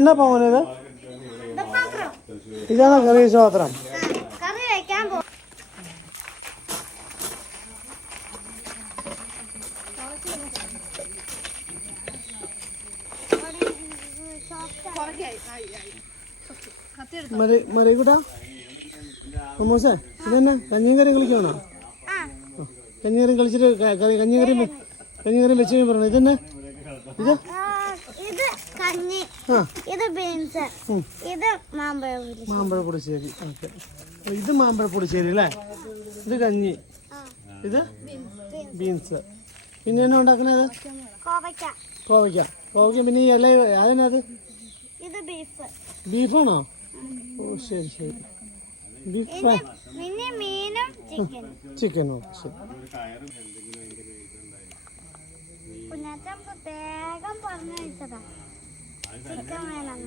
എന്നാ പോകണത്? ഇതാണ് കറി പാത്രം. മറികൂട്ടാ മോശേ ഇതെന്നാ കഞ്ഞിയും കറിയും കളിക്കണോ? കഞ്ഞിക്കറിയും കളിച്ചിട്ട് കഞ്ഞിക്കറിയും വെച്ച് പറഞ്ഞു. ഇതെന്നാ ഇത്? മാമ്പഴ പുളിശ്ശേരി. ഓക്കെ, ഇത് മാമ്പഴ പുളിശ്ശേരി അല്ലേ? ഇത് കഞ്ഞി, ഇത് ബീൻസ്. പിന്നെ എന്നാ ഉണ്ടാക്കുന്നത്? കോവയ്ക്ക. പിന്നെ ഈ ഇല അതിനത് ബീഫാണോ? ഓ ശരി ശരി. ബീഫ് ചിക്കനോ? ശരി. വേഗം പറഞ്ഞു ചിക്കൻ വേണം.